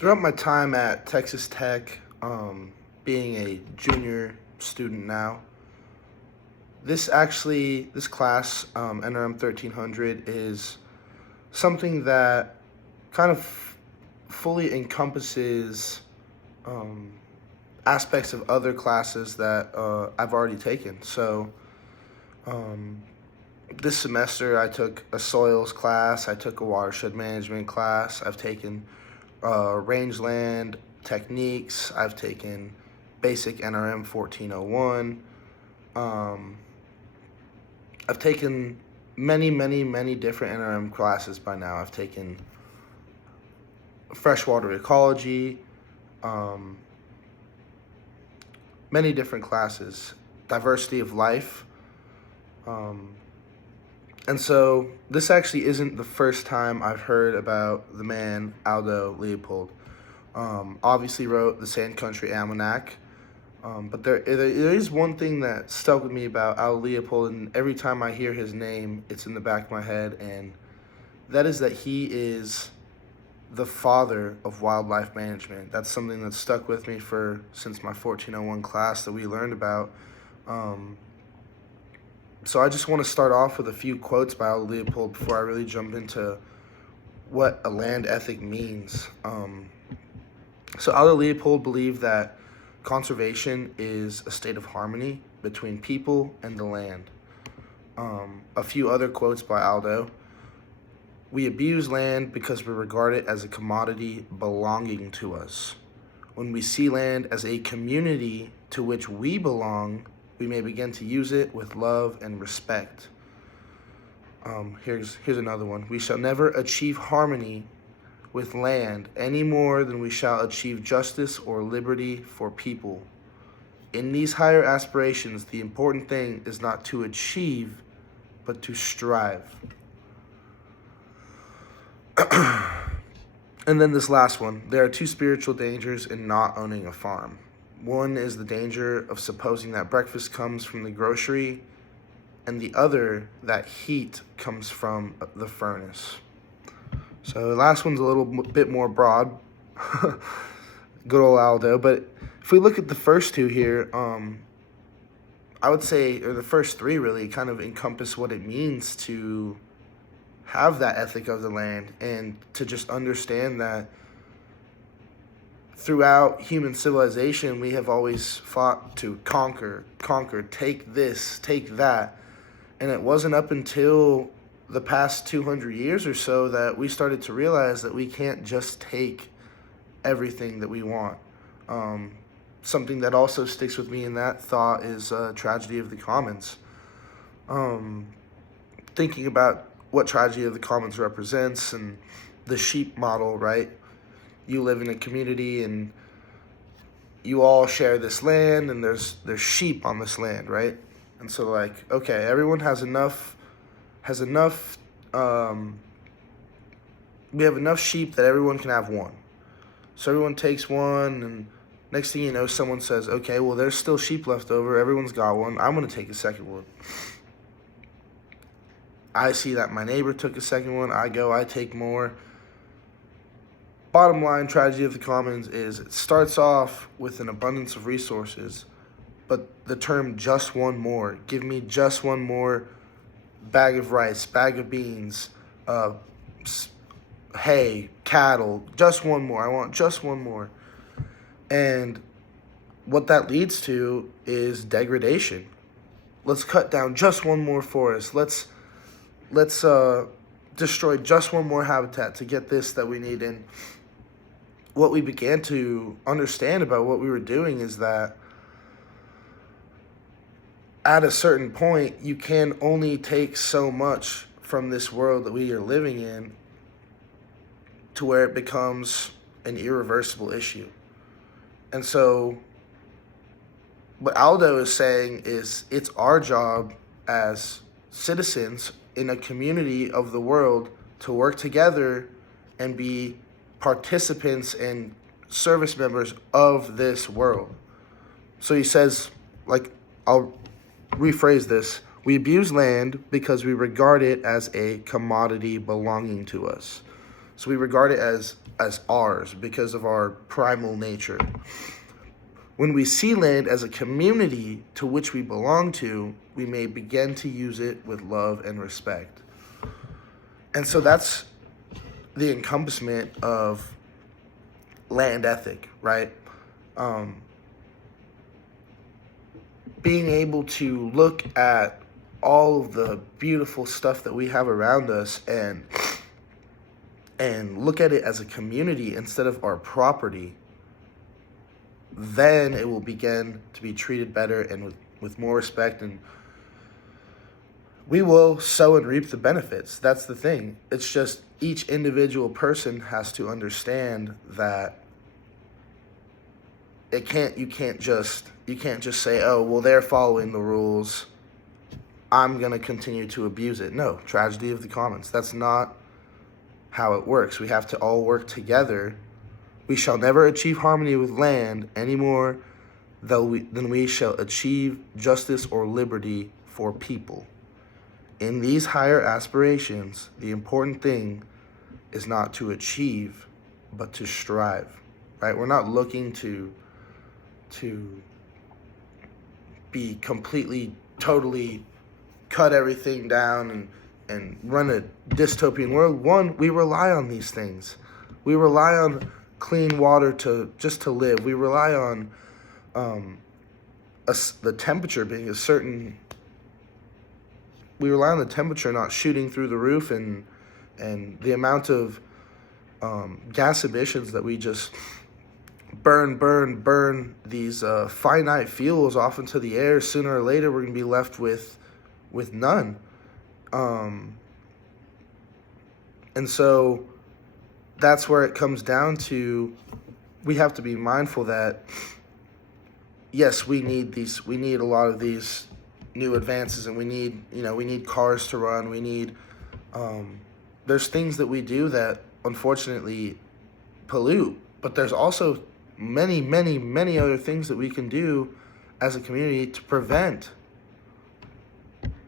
Throughout my time at Texas Tech, being a junior student now, this class, NRM 1300, is something that kind of fully encompasses um, aspects of other classes that I've already taken. So um, this semester I took a soils class, I took a watershed management class, I've taken rangeland techniques, I've taken basic NRM 1401. I've taken many different NRM classes by now. I've taken freshwater ecology, um, many different classes, diversity of life. Um, and so this actually isn't the first time I've heard about the man Aldo Leopold. Obviously wrote the Sand Country Almanac. But there is one thing that stuck with me about Aldo Leopold, and every time I hear his name, it's in the back of my head, and that is that he is the father of wildlife management. That's something that's stuck with me since my 1401 class that we learned about. So I just want to start off with a few quotes by Aldo Leopold before I really jump into what a land ethic means. So Aldo Leopold believed that conservation is a state of harmony between people and the land. A few other quotes by Aldo. We abuse land because we regard it as a commodity belonging to us. When we see land as a community to which we belong, we may begin to use it with love and respect. Here's another one. We shall never achieve harmony with land any more than we shall achieve justice or liberty for people. In these higher aspirations, the important thing is not to achieve, but to strive. And then this last one. There are two spiritual dangers in not owning a farm. One is the danger of supposing that breakfast comes from the grocery, and the other that heat comes from the furnace. So the last one's a little bit more broad. Good old Aldo. But if we look at the first two here, I would say, or the first three really, kind of encompass what it means to have that ethic of the land and to just understand that throughout human civilization, we have always fought to conquer, take this, take that. And it wasn't up until the past 200 years or so that we started to realize that we can't just take everything that we want. Something that also sticks with me in that thought is tragedy of the commons. Thinking about what tragedy of the commons represents and the sheep model, right? You live in a community and you all share this land and there's sheep on this land, right? And so like, okay, everyone has enough, we have enough sheep that everyone can have one. So everyone takes one, and next thing you know, someone says, okay, well, there's still sheep left over. Everyone's got one. I'm going to take a second one. I see that my neighbor took a second one. I take more. Bottom line, tragedy of the commons is it starts off with an abundance of resources, but the term just one more, give me just one more bag of rice, bag of beans, hay, cattle, just one more. I want just one more. And what that leads to is degradation. Let's cut down just one more forest. Let's destroy just one more habitat to get this that we need. And what we began to understand about what we were doing is that at a certain point, you can only take so much from this world that we are living in to where it becomes an irreversible issue. And so what Aldo is saying is it's our job as citizens in a community of the world to work together and be participants and service members of this world. So he says, like, I'll rephrase this. We abuse land because we regard it as a commodity belonging to us. So we regard it as as ours because of our primal nature. When we see land as a community to which we belong to, we may begin to use it with love and respect. And so that's the encompassment of land ethic, right? Being able to look at all of the beautiful stuff that we have around us and look at it as a community instead of our property, then it will begin to be treated better and with more respect, and we will sow and reap the benefits. That's the thing. It's just each individual person has to understand that you can't just say, oh, well, they're following the rules, I'm going to continue to abuse it. No, tragedy of the commons. That's not how it works. We have to all work together. We shall never achieve harmony with land any more than we shall achieve justice or liberty for people. In these higher aspirations, the important thing is not to achieve, but to strive, right? We're not looking to be completely, totally cut everything down and run a dystopian world. One, we rely on these things. We rely on clean water to live. We rely on the temperature being a certain. We rely on the temperature not shooting through the roof and the amount of gas emissions that we just burn these finite fuels off into the air. Sooner or later, we're going to be left with none. And so that's where it comes down to. We have to be mindful that, yes, we need a lot of these new advances, and we need cars to run. We need, there's things that we do that unfortunately pollute, but there's also many, many, many other things that we can do as a community to prevent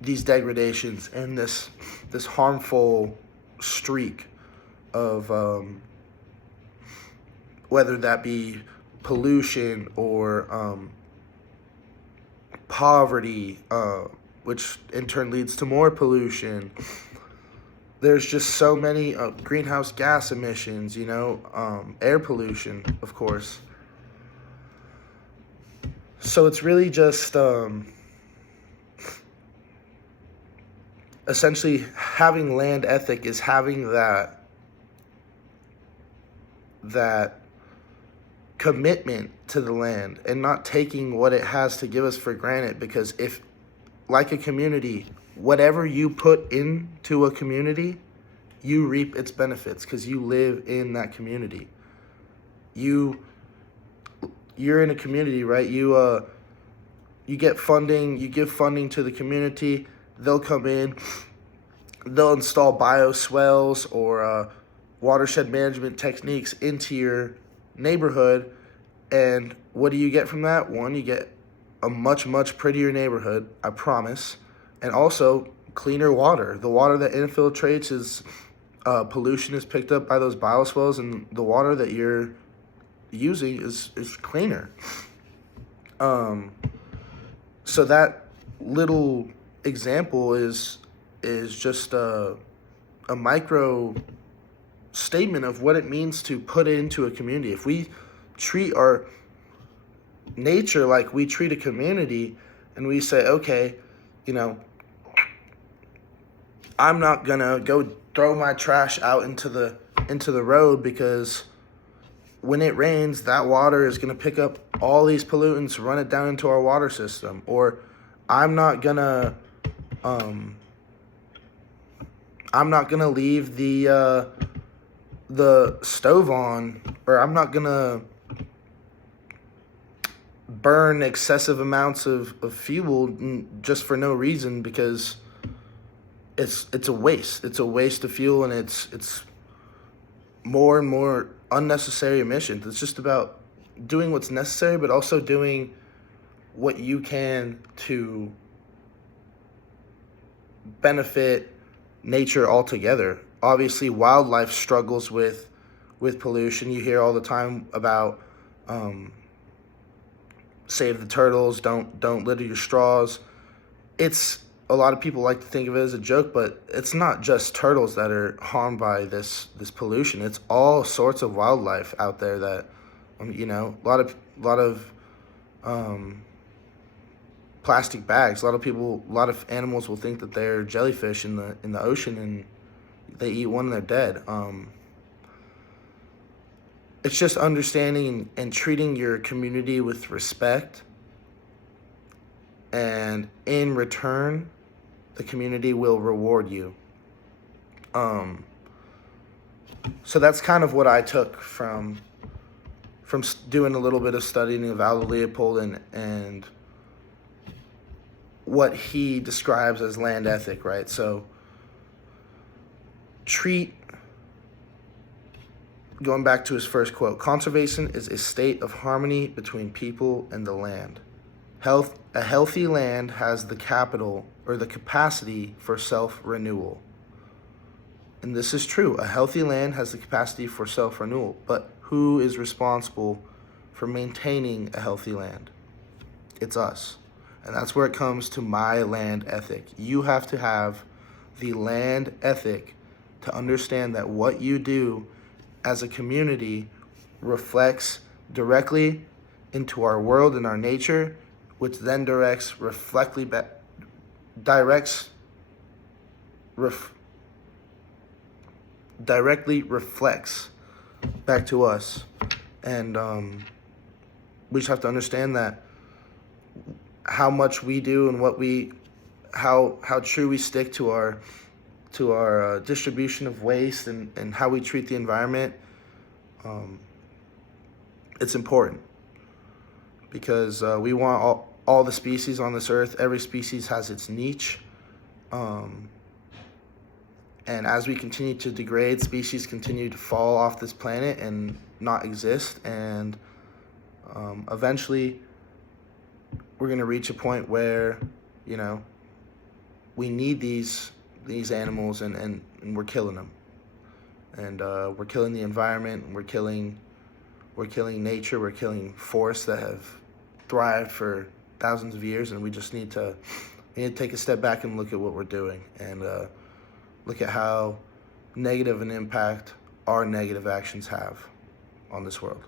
these degradations and this harmful streak of whether that be pollution or poverty, which in turn leads to more pollution. There's just so many greenhouse gas emissions, air pollution, of course. So it's really just essentially having land ethic is having that commitment to the land and not taking what it has to give us for granted, because if, like a community, whatever you put into a community, you reap its benefits because you live in that community. You're in a community, right? You get funding, you give funding to the community, they'll come in, they'll install bioswales or watershed management techniques into your neighborhood, and what do you get from that? One, you get a much, much prettier neighborhood, I promise, and also cleaner water. The water that infiltrates is pollution is picked up by those bioswales, and the water that you're using is cleaner. So that little example is just a micro statement of what it means to put into a community. If we treat our nature like we treat a community, and we say, okay, I'm not gonna go throw my trash out into the road, because when it rains, that water is gonna pick up all these pollutants, run it down into our water system. Or I'm not gonna leave the stove on, or I'm not gonna burn excessive amounts of fuel just for no reason, because it's a waste. It's a waste of fuel, and it's more and more unnecessary emissions. It's just about doing what's necessary, but also doing what you can to benefit nature altogether. Obviously, wildlife struggles with with pollution. You hear all the time about save the turtles, don't litter your straws. It's a lot of people like to think of it as a joke, but it's not just turtles that are harmed by this pollution. It's all sorts of wildlife out there that, a lot of plastic bags. A lot of animals will think that they're jellyfish in the ocean, and they eat one and they're dead. It's just understanding and treating your community with respect, and in return, the community will reward you. So that's kind of what I took from doing a little bit of studying of Aldo Leopold and what he describes as land ethic, right? So going back to his first quote, conservation is a state of harmony between people and the land. A healthy land has the capital or the capacity for self-renewal. And this is true. A healthy land has the capacity for self-renewal. But who is responsible for maintaining a healthy land? It's us. And that's where it comes to my land ethic. You have to have the land ethic to understand that what you do as a community reflects directly into our world and our nature, which then directly reflects back to us. And we just have to understand that how much we do and how true we stick to our distribution of waste and how we treat the environment. It's important because we want all the species on this earth. Every species has its niche. And as we continue to degrade, species continue to fall off this planet and not exist. And eventually, we're going to reach a point where, we need these animals and we're killing them. And we're killing the environment, and we're killing nature, we're killing forests that have thrived for thousands of years, and we just need to take a step back and look at what we're doing, and look at how negative an impact our negative actions have on this world.